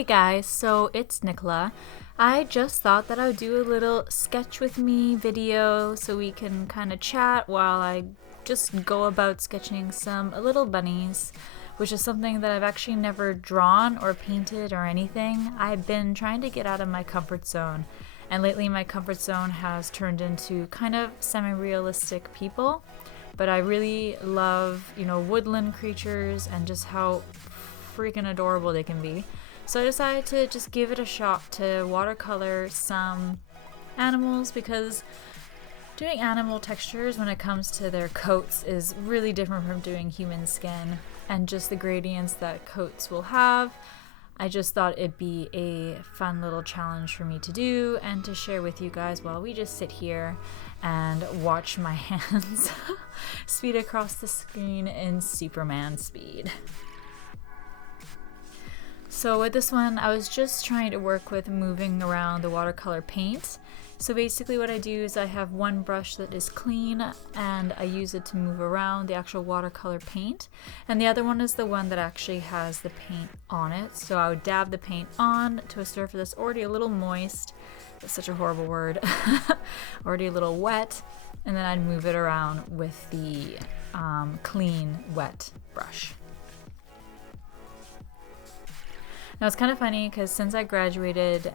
Hey guys, so it's Nicola. I just thought that I would do a little sketch with me video so we can kind of chat while I just go about sketching some little bunnies, which is something that I've actually never drawn or painted or anything. I've been trying to get out of my comfort zone, and lately my comfort zone has turned into kind of semi-realistic people, but I really love, woodland creatures and just how freaking adorable they can be. So I decided to just give it a shot to watercolor some animals, because doing animal textures when it comes to their coats is really different from doing human skin and just the gradients that coats will have. I just thought it'd be a fun little challenge for me to do and to share with you guys while we just sit here and watch my hands speed across the screen in Superman speed. So with this one, I was just trying to work with moving around the watercolor paint. So basically what I do is I have one brush that is clean and I use it to move around the actual watercolor paint. And the other one is the one that actually has the paint on it. So I would dab the paint on to a surface that's already a little moist. That's such a horrible word. Already a little wet. And then I'd move it around with the clean, wet brush. Now it's kind of funny because since I graduated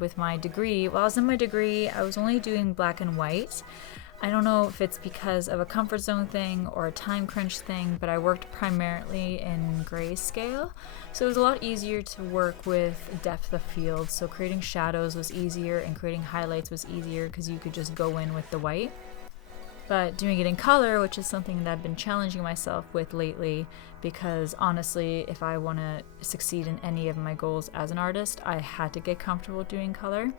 with my degree, while I was in my degree, I was only doing black and white. I don't know if it's because of a comfort zone thing or a time crunch thing, but I worked primarily in grayscale. So it was a lot easier to work with depth of field. So creating shadows was easier and creating highlights was easier because you could just go in with the white. But doing it in color, which is something that I've been challenging myself with lately, because honestly, if I want to succeed in any of my goals as an artist, I had to get comfortable doing color.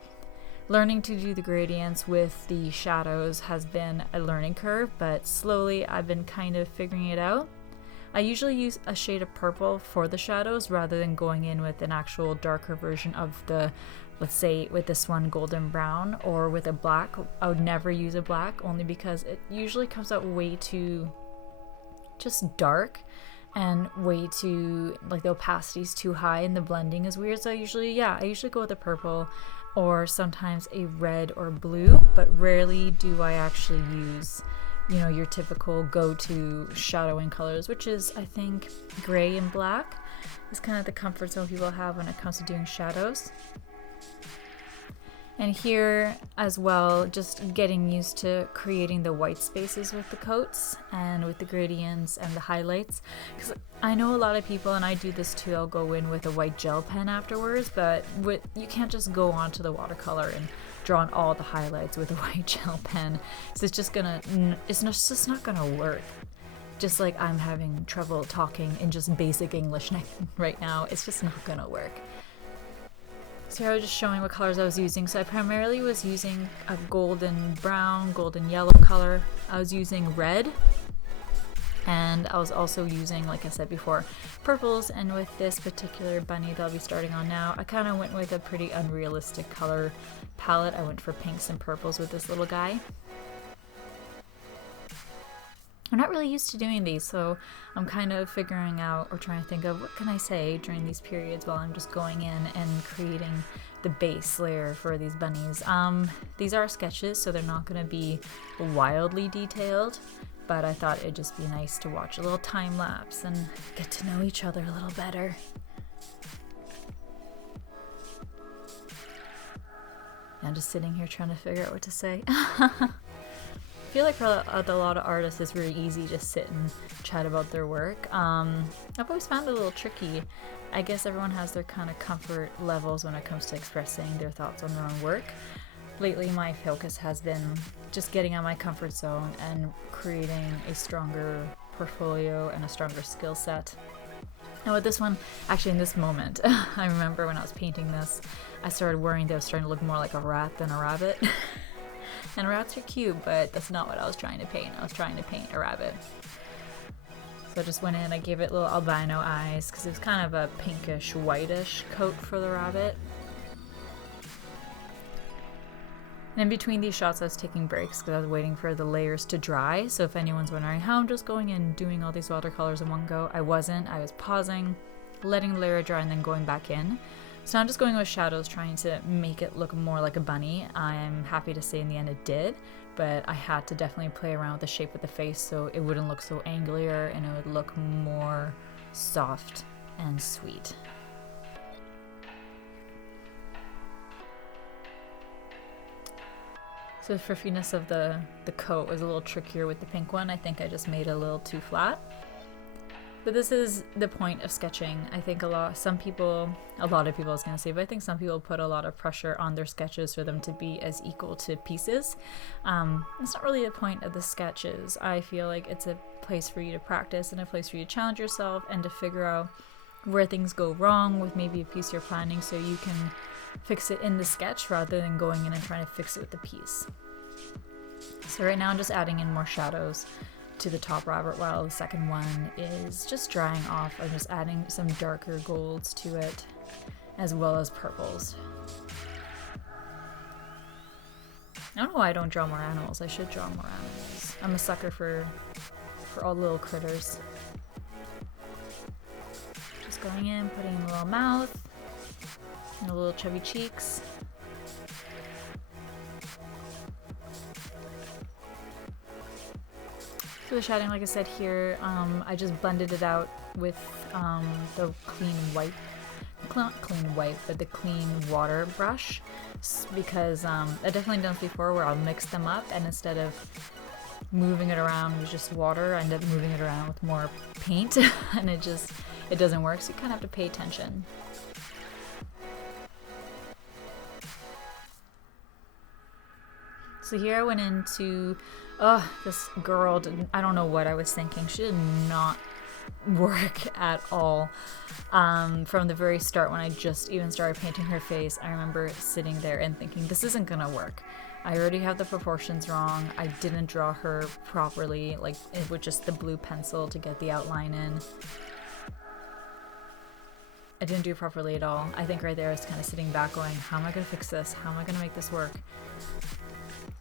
Learning to do the gradients with the shadows has been a learning curve, but slowly I've been kind of figuring it out. I usually use a shade of purple for the shadows rather than going in with an actual darker version of the, let's say with this one, golden brown, or with a black. I would never use a black, only because it usually comes out way too just dark and way too, like, the opacity is too high and the blending is weird. So I usually go with a purple or sometimes a red or blue, but rarely do I actually use your typical go-to shadowing colors, which is, I think, gray and black is kind of the comfort zone people have when it comes to doing shadows. And here as well, just getting used to creating the white spaces with the coats and with the gradients and the highlights. Because I know a lot of people, and I do this too, I'll go in with a white gel pen afterwards, but you can't just go onto the watercolor and draw on all the highlights with a white gel pen. So it's just not gonna work. Just like I'm having trouble talking in just basic English right now, it's just not gonna work. So here I was just showing what colors I was using. So I primarily was using a golden brown, golden yellow color. I was using red, and I was also using, like I said before, purples. And with this particular bunny that I'll be starting on now, I kind of went with a pretty unrealistic color palette. I went for pinks and purples with this little guy. I'm not really used to doing these, so I'm kind of figuring out or trying to think of what can I say during these periods while I'm just going in and creating the base layer for these bunnies. These are sketches, so they're not going to be wildly detailed, but I thought it'd just be nice to watch a little time lapse and get to know each other a little better. I'm just sitting here trying to figure out what to say. I feel like for a lot of artists it's really easy to sit and chat about their work. I've always found it a little tricky. I guess everyone has their kind of comfort levels when it comes to expressing their thoughts on their own work. Lately my focus has been just getting out of my comfort zone and creating a stronger portfolio and a stronger skill set. And with this one, actually in this moment, I remember when I was painting this, I started worrying that I was starting to look more like a rat than a rabbit. And rats are cute, but that's not what I was trying to paint. I was trying to paint a rabbit. So I just went in, I gave it little albino eyes because it was kind of a pinkish, whitish coat for the rabbit. And in between these shots I was taking breaks because I was waiting for the layers to dry. So if anyone's wondering how I'm just going in and doing all these watercolors in one go, I wasn't. I was pausing, letting the layer dry and then going back in. So I'm just going with shadows, trying to make it look more like a bunny. I'm happy to say in the end it did, but I had to definitely play around with the shape of the face so it wouldn't look so angular and it would look more soft and sweet. So the friffiness of the coat was a little trickier with the pink one. I think I just made it a little too flat. But this is the point of sketching. I think a lot of people I was gonna say, but I think some people put a lot of pressure on their sketches for them to be as equal to pieces. It's not really the point of the sketches. I feel like it's a place for you to practice and a place for you to challenge yourself and to figure out where things go wrong with maybe a piece you're planning so you can fix it in the sketch rather than going in and trying to fix it with the piece. So right now I'm just adding in more shadows to the top rabbit while the second one is just drying off. I'm just adding some darker golds to it as well as purples. I don't know why I don't draw more animals. I should draw more animals. I'm a sucker for all little critters. Just going in, putting in a little mouth and a little chubby cheeks. So the shading, like I said here, I just blended it out with the clean white, not clean white, but the clean water brush, because I've definitely done this before where I'll mix them up, and instead of moving it around with just water, I end up moving it around with more paint, and it doesn't work, so you kind of have to pay attention. So here I went into, this girl, I don't know what I was thinking. She did not work at all. From the very start when I just even started painting her face, I remember sitting there and thinking, this isn't gonna work. I already have the proportions wrong. I didn't draw her properly, like with just the blue pencil to get the outline in. I didn't do it properly at all. I think right there I was kind of sitting back going, how am I gonna fix this? How am I gonna make this work?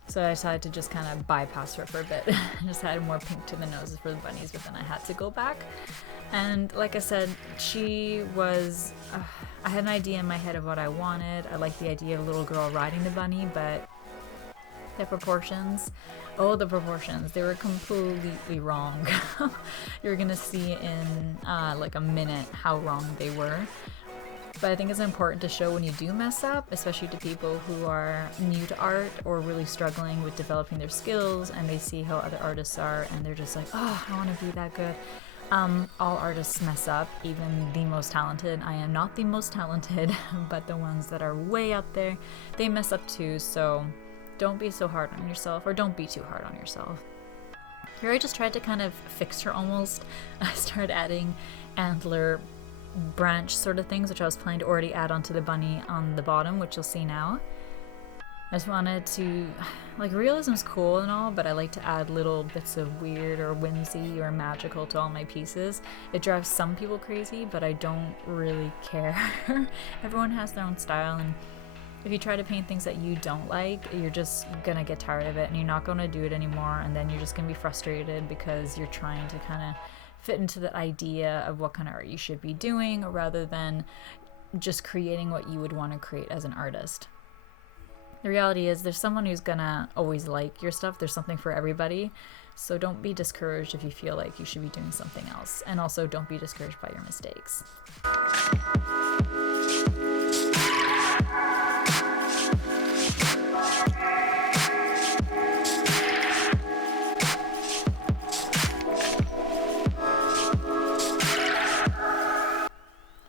So I decided to just kind of bypass her for a bit. Just added more pink to the noses for the bunnies, but then I had to go back. And like I said, she was, I had an idea in my head of what I wanted. I liked the idea of a little girl riding the bunny, but the proportions, they were completely wrong. You're gonna see in like a minute how wrong they were. But I think it's important to show when you do mess up, especially to people who are new to art or really struggling with developing their skills, and they see how other artists are and they're just like, oh, I want to be that good. All artists mess up, even the most talented. I am not the most talented, but the ones that are way up there, they mess up too, so don't be so hard on yourself, or don't be too hard on yourself. Here I just tried to kind of fix her almost. I started adding antler branch sort of things, which I was planning to already add onto the bunny on the bottom, which you'll see now. I just wanted to, like, realism's cool and all, but I like to add little bits of weird or whimsy or magical to all my pieces. It drives some people crazy, but I don't really care. Everyone has their own style, and if you try to paint things that you don't like, you're just gonna get tired of it and you're not gonna do it anymore, and then you're just gonna be frustrated because you're trying to kind of fit into the idea of what kind of art you should be doing rather than just creating what you would want to create as an artist. The reality is there's someone who's gonna always like your stuff. There's something for everybody. So don't be discouraged if you feel like you should be doing something else. And also don't be discouraged by your mistakes.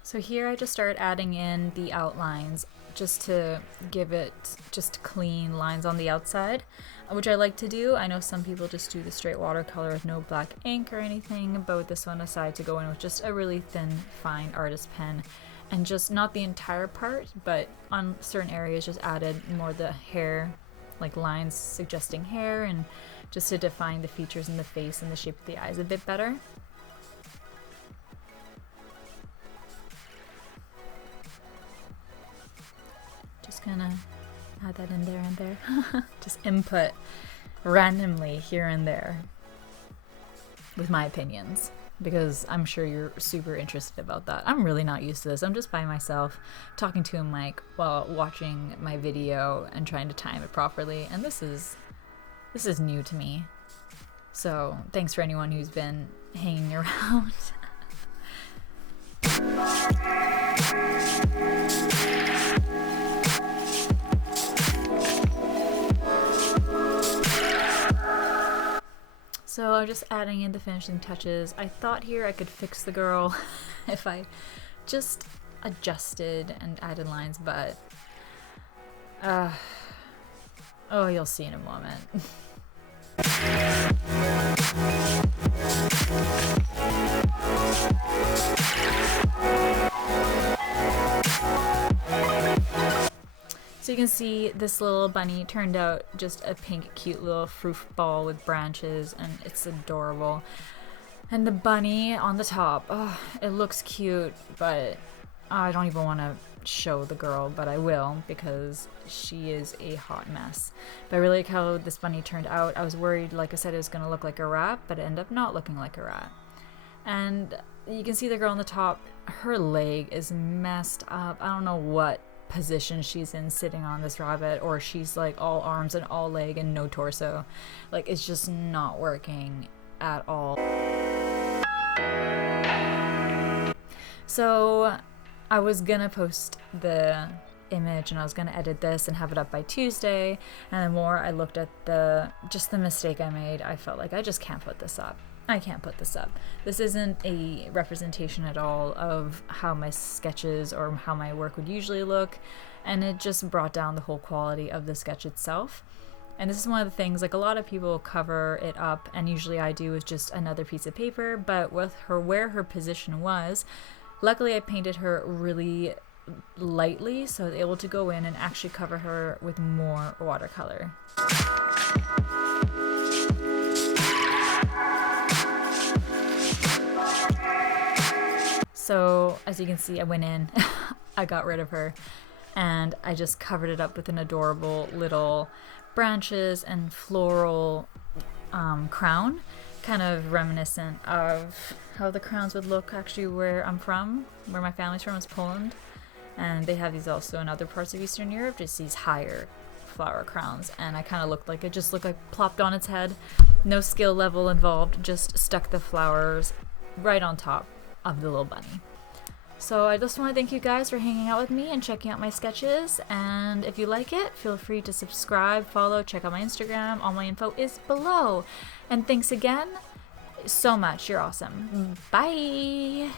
So here I just started adding in the outlines just to give it just clean lines on the outside, which I like to do. I know some people just do the straight watercolor with no black ink or anything, but with this one I decided to go in with just a really thin, fine artist pen and just not the entire part, but on certain areas just added more the hair, like lines suggesting hair, and just to define the features in the face and the shape of the eyes a bit better. Just gonna add that in there and there. Just input randomly here and there with my opinions. because I'm sure you're super interested about that. I'm really not used to this. I'm just by myself talking to a mic while watching my video and trying to time it properly, and this is new to me. So thanks for anyone who's been hanging around. So I'm just adding in the finishing touches. I thought here I could fix the girl if I just adjusted and added lines, but oh, you'll see in a moment. So you can see this little bunny turned out just a pink cute little fruit ball with branches, and it's adorable. And the bunny on the top, oh, it looks cute, but I don't even want to show the girl, but I will because she is a hot mess. But I really like how this bunny turned out. I was worried, like I said, it was going to look like a rat, but it ended up not looking like a rat. And you can see the girl on the top, her leg is messed up. I don't know what position she's in sitting on this rabbit, or she's like all arms and all leg and no torso. Like, it's just not working at all. So I was gonna post the image and I was gonna edit this and have it up by Tuesday, and the more I looked at the mistake I made, I felt like I just can't put this up. I can't put this up. This isn't a representation at all of how my sketches or how my work would usually look, and it just brought down the whole quality of the sketch itself. And this is one of the things, like, a lot of people cover it up, and usually I do with just another piece of paper, but with her, where her position was, luckily I painted her really lightly, so I was able to go in and actually cover her with more watercolor. So as you can see, I went in, I got rid of her, and I just covered it up with an adorable little branches and floral crown, kind of reminiscent of how the crowns would look actually where I'm from, where my family's from, is Poland. And they have these also in other parts of Eastern Europe, just these higher flower crowns. And I kind of looked like it just looked like plopped on its head. No skill level involved, just stuck the flowers right on top of the little bunny. So I just want to thank you guys for hanging out with me and checking out my sketches. And if you like it, feel free to subscribe, follow, check out my Instagram. All my info is below. And thanks again so much. You're awesome. Bye.